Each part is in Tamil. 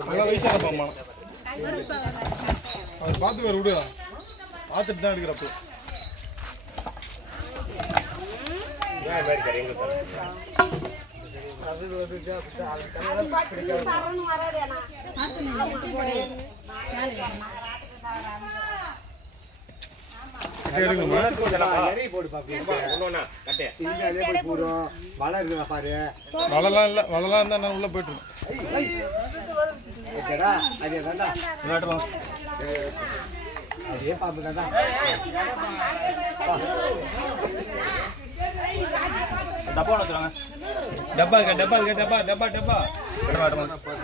நல்லா வயசான பாம்பான அது பார்த்து வேறு விடுடா பார்த்துட்டு தான் எடுக்கிறப்போ வளலாம் இல்ல வளலாம் இருந்தா நான் உள்ள போயிட்டு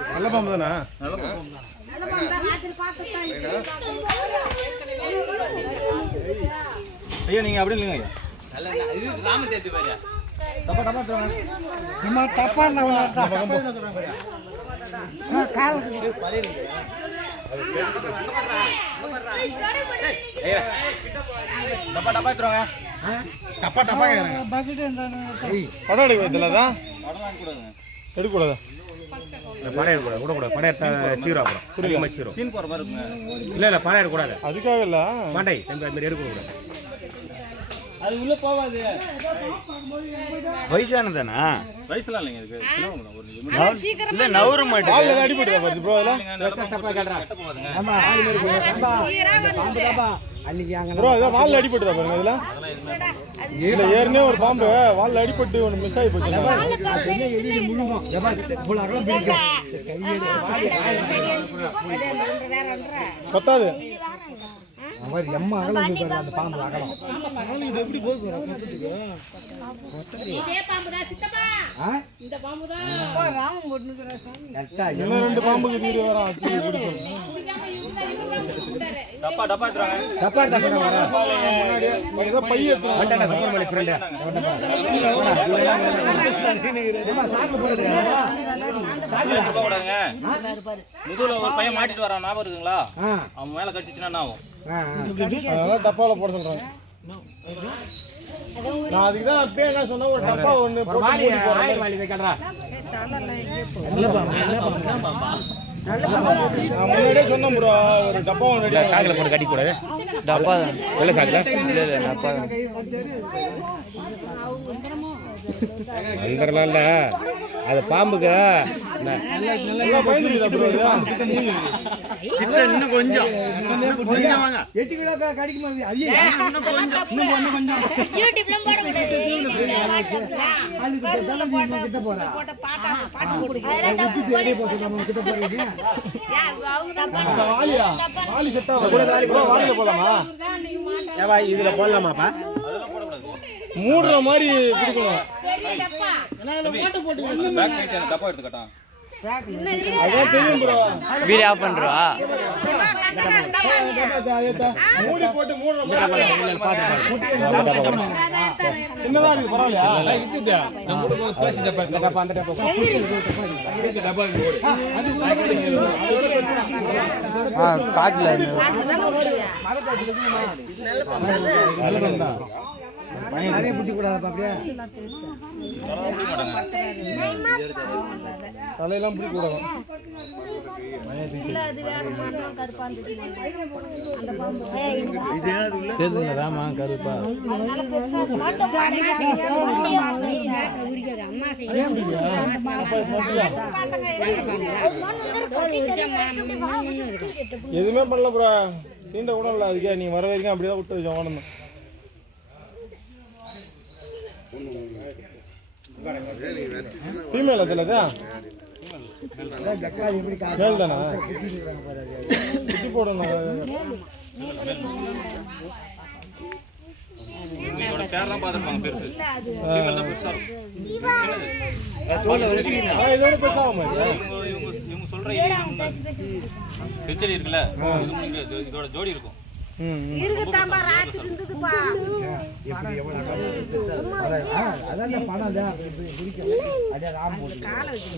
நல்ல பாம்பு தானே ஐயா நீங்க அப்படி இல்லைங்க இது ராம தேத்தி பாரு டப்பா நம்ம தப்பா கால் டப்பா எடுத்துறாங்க டப்பா படம் எடுக்க வைத்தலதான் எடுக்கூடாதா படம் எடுக்கூடாது கூடாது படம் எடுத்தா சீரோ அப்புறம் புரியுமா சீரோ சீன் போற மாதிரி இருக்குங்க இல்ல படம் எடுக்கூடாது அதுக்காக இல்ல மாட்டை அந்த மாதிரி எடுக்கூடாது அது உள்ள போவாது வயசானதானா வயசுலாம் இல்லைங்க இருக்கு இல்ல நவர மாட்டேன் பால்ல அடிபடுதா பாரு ப்ரோ இதெல்லாம் ப்ரோ அத வால்ல அடிபடுதா பாருங்க இதெல்லாம் இல்ல ஏர்னே ஒரு பாம்பு வால்ல அடிபட்டு ஒன்னு மிஸ் ஆயி போச்சு பத்தாது அவர் எம்மா அகலம் அந்த பாம்பு அகலம் இது எப்படி போய் கத்துதுக்கு இதே பாம்புடா சித்தப்பா இந்த பாம்புடா ஓ ராம போடுதுடா சாமி கரெக்ட்டா இன்னும் ரெண்டு பாம்புக்கு வீடியோ வரா குடிக்காம இவங்க குடிச்சாரு டப்பா எடுத்துறாங்க வர ஏதோ பைய வட்டன சப்பர் மலை ஃப்ரெண்ட் சாக்கு போடுங்க சாக்கு போடுங்க முதுல ஒரு பையன் மாட்டிட்டு வரான் ஞாபகம் இருக்குங்களா அவன் மேல கடிச்சிச்சுனா என்ன ஆகும் டப்பால போட சொல்றாங்க நான் அதுக்கு தான் அப்பே என்ன சொன்னா ஒரு டப்பா ஒன்னு போட்டு மூடி போறேன் வாலி வைக்கடா நான் முன்னாடியே சொன்னேன் ப்ரோ ஒரு டப்பா ஒன்னு சாக்குல போட்டு கட்டி கூடாது டப்பா வெள்ள சாக்குல இல்ல டப்பா அந்தரலாம்டா அது பாம்புக்கு நல்லா பயந்துடா ப்ரோ கிட்ட இன்னும் கொஞ்சம் வாங்க 8 கிலோ கடிக்குமா ஐயே இன்னும் கொஞ்சம் யூடியூப்ல போட கூடாது கிட்ட போறா போட்ட பாட்டு போடுங்க கிட்ட போறீங்க வாலியா வாலி செட்டா ப்ரோ வாலில போலாமா ஏவா இதுல போடலாமாப்பா மூடுற மாதிரி பிடிக்கணும் பெரிய டப்பா பேக் சைடு டப்பா எடுத்துக்கட்டா அதான் தெரியும் ப்ரோ வீடியோ ஆஃப் பண்றா மூடி போட்டு மூடுற மாதிரி சின்னதா இருக்கு பரவாயில்லையா நம்ம கூட பேசி டப்பா அந்த டப்பா காட்ல நிறைய பிடிச்சி கூடாதா அப்படியே தலையெல்லாம் பிடிக்க கூடாது தெரியுங்க ராமா கருப்பா எதுவுமே பண்ணல ப்ரோ சீண்ட கூட இல்லை அதுக்கே நீ வர வரைக்கும் அப்படியே விட்டு வச்சோம் ஓடணும் ஃபீமேல் அதில் தான் மேல் தானே குட்டி போடணும் இதோட சேர்லாம் பாத்துப்பாங்க பெருசு ஃபீமேல் தான் பெருசா இதோட பெருசாகும் இவங்க சொல்ற ஹெச்டி இருக்குல்ல இதோட ஜோடி இருக்கும் இருக்குதாம்பா ராத்து இருந்துதுப்பா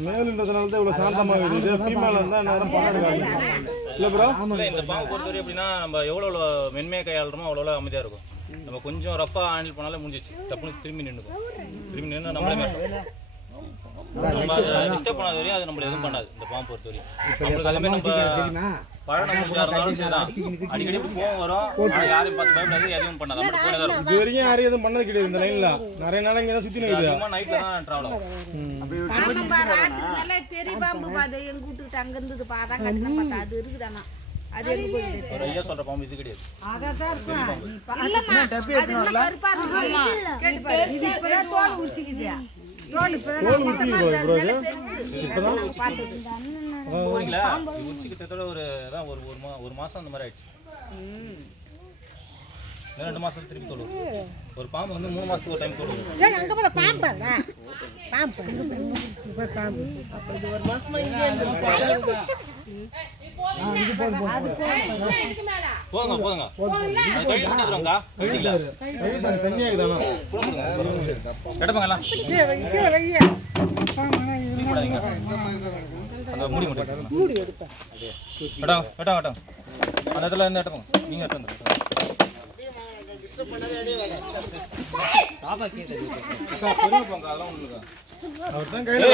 மேலுன்றதுனால தான் இவ்வளோ சாந்தமாக இருக்குது ஃபீமேல் இருந்தால் நேரம் படம் எடுக்காது இல்லை ப்ரோ இந்த பாம்பு பொறுத்தவரை எப்படின்னா நம்ம எவ்வளோ மென்மையாக கையாளுறோமோ அவ்வளோ அமைதியாக இருக்கும் நம்ம கொஞ்சம் ரஃபாக ஹேண்டில் பண்ணாலே முடிஞ்சிச்சு டப்புனு திரும்பி நின்றுக்கும் திரும்பி நின்று நம்மளே மாட்டோம் டிஸ்டர்ப் பண்ணாத வரையும் அது நம்மள எதுவும் பண்ணாது இந்த பாம்பு பொறுத்த வரையும். இப்போ நம்மளுக்கு எல்லாமே நம்ம தெரியுமா பழம் முடிஞ்சா இருந்தாலும் சரிதான். அடிக்கடி போகும் வரும். யாரையும் பார்த்து பயப்படாது, எதுவும் பண்ணாது. நம்ம போனே தான் இருக்கும். இது வரைக்கும் யாரையும் எதுவும் பண்ணது கிடையாது இந்த லைன்ல. நிறைய நாள் இங்க தான் சுத்தி நிக்குது. அதிகமா நைட்ல தான் டிராவல் ஆகும். பாம்பு பாரு, ராத்திரி நல்ல பெரிய பாம்பு பாது எங்க வீட்டுக்கு அங்க இருந்தது பாதான் கட்டின பார்த்தா அது இருக்குதானா அது எங்க போகுது ஒரு ஐயா சொல்ற பாம்பு இது கிடையாது. அதான் இருக்கும் இல்லம்மா அது என்ன கருப்பா இருக்கு கேட்டு பாரு இது இப்பதான் தோல் உரிச்சிக்குது தோல் இப்பதான் இப்பதான் போறீங்களா? உச்சி கிட்டத்தட்ட ஒரு அதான் ஒரு மாசம் அந்த மாதிரி ஆயிடுச்சு. 2 மாசத்துக்கு திருப்பி தோல் வரும். ஒரு பாம்பு வந்து 3 மாசத்துக்கு ஒரு டைம் தோல் வரும். ஏய் அங்க போற பாம்பு பாம்பு அப்ப இது ஒரு மாசமா இங்கே இருந்து போதுங்க அது கழுவி விட்டுறோம்க்கா. கழுவிட்டீங்களா? தண்ணியா இருக்குதானா? எடுப்பாங்களா? அந்த மூடி மட்டும் மூடி எடுப்பா. எட்டாங்க அந்த இடத்துல இருந்து எடுப்போம். நீங்க எடுத்து அதெல்லாம் ஒண்ணுங்க. அவர்தான் கையில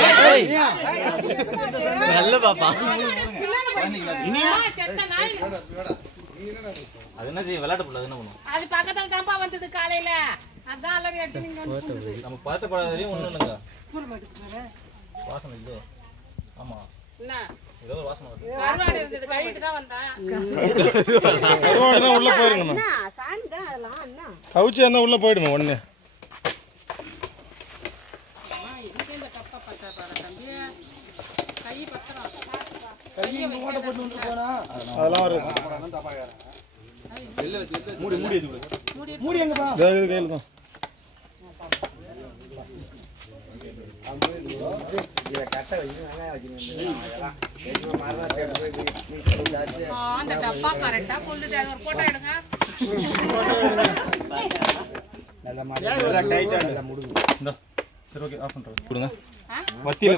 நல்ல பாப்பா. அது என்ன செய்ய விளையாட்டு போல அது என்ன பண்ணும்? அது பக்கத்துல தான்ப்பா வந்தது காலையில அதான் எல்லாரும் எடுத்து நீங்க நம்ம பதட்டப்படாத வரையும் ஒண்ணும் இல்லைங்க. வாசனை இது ஆமா என்ன ஏதோ ஒரு வாசனை வருது. கருவாடு இருந்தது கழுவிட்டு தான் வந்தேன் கருவாடு தான் உள்ள போயிருங்கண்ணா. சாணி தான் அதெல்லாம் என்ன கவுச்சி இருந்தா உள்ள போயிடுங்க ஒண்ணு. இந்த கப்பா பத்தா பாரு தம்பி கை பத்திரம் அதெல்லாம் வருது. மூடி இது மூடி எங்கப்பா கையில தான். அந்த டப்பா கரெக்டா கொள்ளுது அது ஒரு போட்டோ எடுங்க நல்ல மாதிரி டைட்டா முடிங்க. சரி ஓகே ஆஃப் பண்றேன். கொடுங்க. வத்தியில